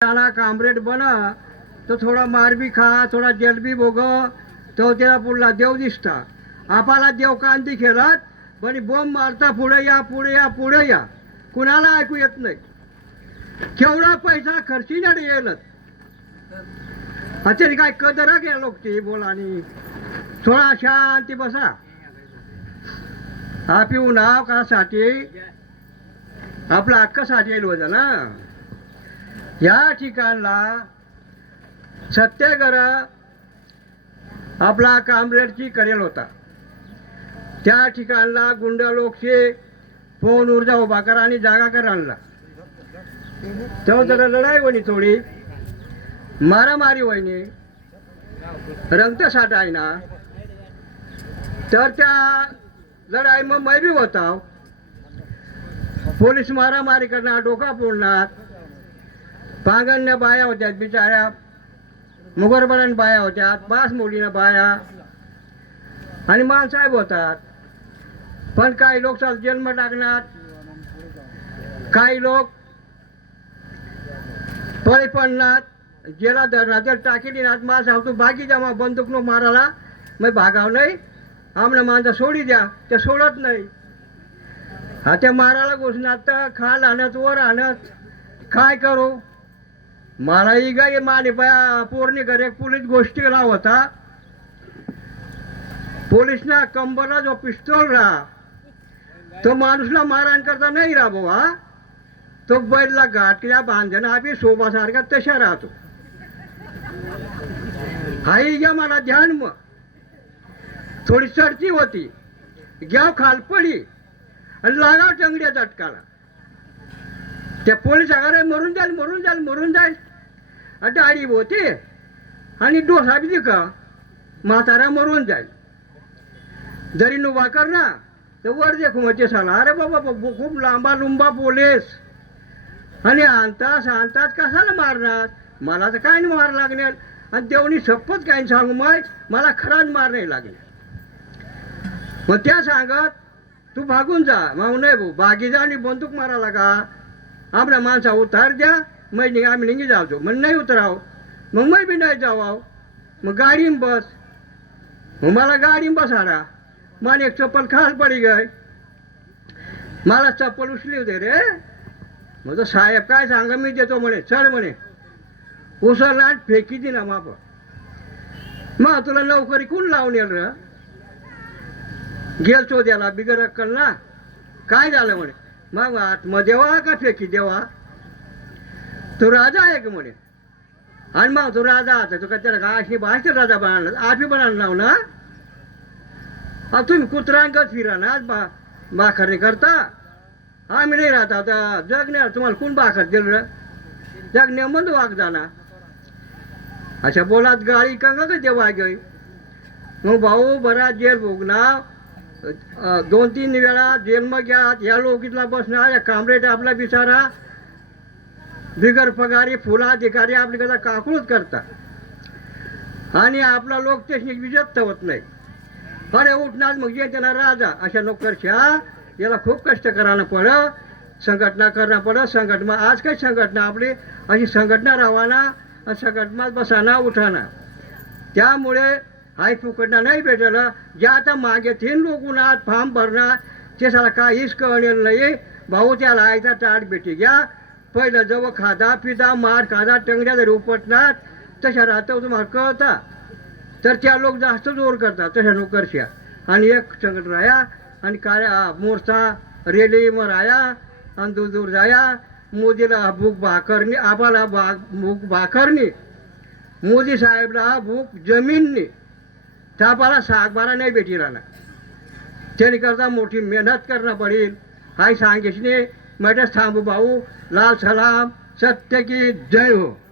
आला कामरेड बना तो थोडा मार बी खा थोडा जलबी भोग तो त्याला पुढला देव दिसता आपाला देव कांती खेळत पण बोंब मारता पुढे या पुढे या पुढे या कुणाला ऐकू येत नाही केवढा पैसा खर्चिनाडे येलत अचारी काय कदर घ्या लोक ते बोलानी थोडा शांती बसा हा पिऊ नाव कासाठी आपला हक्कासाठी येईल होता ना या ठिकाणला सत्याग्रह आपला कामरेडची करेल होता. त्या ठिकाणला गुंड लोकशे फोन ऊर्जा उभा करा आणि जागा करा आणला. तेव्हा जरा लढाई वणी थोडी. मारामारी वहिनी. रंगतसाठ आहे ना. तर त्या लढाई मग मै बी होता. पोलीस मारामारी करणार डोका फोडणार. पांगणल्या बाया होत्या बिचाऱ्या. मुगरबरण बाया होत्या पाच मुलीनं बाया. आणि माणसाहेब होतात. पण काही लोक चाल जन्म टाकणार. काही लोक पळे पडणार जेला धरणार जर टाकेली ना माणसा तू बाकी जमा बंदूक नो मारायला. मग भागाव नाही. आमना माणसा सोडी द्या. ते सोडत नाही. हा त्या मारायला घुसणार. तर खाल आणत वर आणत. काय करू? मला ही गाय माने पया पोरणी एक पोलीस गोष्टी केला होता. पोलिसना कंबरला जो पिस्तोल राहा तो माणूसला मारहाण करता नाही रा बाबा तो बैलला घाटल्या बांधण आम्ही सोबासारखा तशा राहतो. आई घ्या मला ध्यान मग. थोडी चढती होती. घ्या खालपडी. आणि लागाव टंगड्या चटकाला त्या पोलीस अरे मरून जाईल मरून जाईल मरून जाईल. आणि डाळी होते आणि डोसा बी का? म्हातारा मरून जाईल. जरी नुबा कर ना तर वर देखू मग ते साला. अरे बाबा खूप लांबा लुंबा पोलीस. आणि आणताच आणताच कशाला मारणार? मला तर काय नाही मार लागणार. आणि देवनी शपथ काय सांगू मग मला खराच मार नाही लागणार मग त्या सांगत तू भागून जा. मग नाही भाऊ. बागी जा आणि बंदूक मारायला का आपल्या माणसा उतार द्या मग निघ आम्ही निघी जावतो मग नाही उतराव मग मै बी नाही जावाव मग गाडीम बस मग मला गाडीम बसाडा मला एक चप्पल खास पडी गय मला चप्पल उचली होते रे मग तो साहेब काय सांगा मी देतो म्हणे चढ म्हणे उसरला आणि फेकी दे ना माप मग तुला नोकरी कोण लावून येईल र गेल चोद्याला बिगर अक्कल ना काय झालं म्हणे मग आत्मदेवा का फेकी देवा? तो राजा आहे का म्हणे? आणि मग तो राजा आता तू का त्याला अशी भाषण राजा बनायला आपी बनायला लाव ना? अहो, तुम्ही कुत्रांकच फिरा ना बा बाखर करता. आम्ही नाही राहता आता. जगण्यावर तुम्हाला कोण बाखर दिलं? जगण्या म्हणून वाघ जाणार अशा बोलात गाळी कंग का देवा गई मग भाऊ बरा जेल भोगणार. दोन तीन वेळा जन्म घ्या या लोकीतला बसणार या कामरेट आपला बिचारा बिगर पगारी फुला अधिकारी आपली कदा काकूळच करता आणि आपला लोक ते विजत होत नाही. अरे उठणार मग जे त्यांना राजा अशा नोकरशा याला खूप कष्ट करायला पडत संघटना करणं पडत संघटना आज काही संघटना आपली? अशी संघटना राहाना आणि संघटनात बसाना उठाना. त्यामुळे हाय फुकटना नाही भेटलं. ज्या आता मागे तीन लोक उन्हात फॉर्म भरणार ते साला काहीच कळलेलं नाही भाऊ त्याला आयचा ताट भेटी घ्या. पहिलं जवळ खादा पिदा मार खादा टंगड्या जरी उपटणार तशा राहतं तुम्हाला कळता. तर त्या लोक जास्त जोर करतात तशा नोकरशा आणि एक संकट राया आणि काय मोर्चा रेली मग राया आणि दूर दूर जाया. मोदीला भूक भाकरनी आबाला भा भूक भाकरनी मोदी साहेबला भूक जमीननी. त्यापाला सागबारा नाही भेटी राहणार. त्याने करता मोठी मेहनत करणं पडेल. हाय सांगेशने मॅटच थांबू भाऊ. लाल सलाम सत्य की जय हो.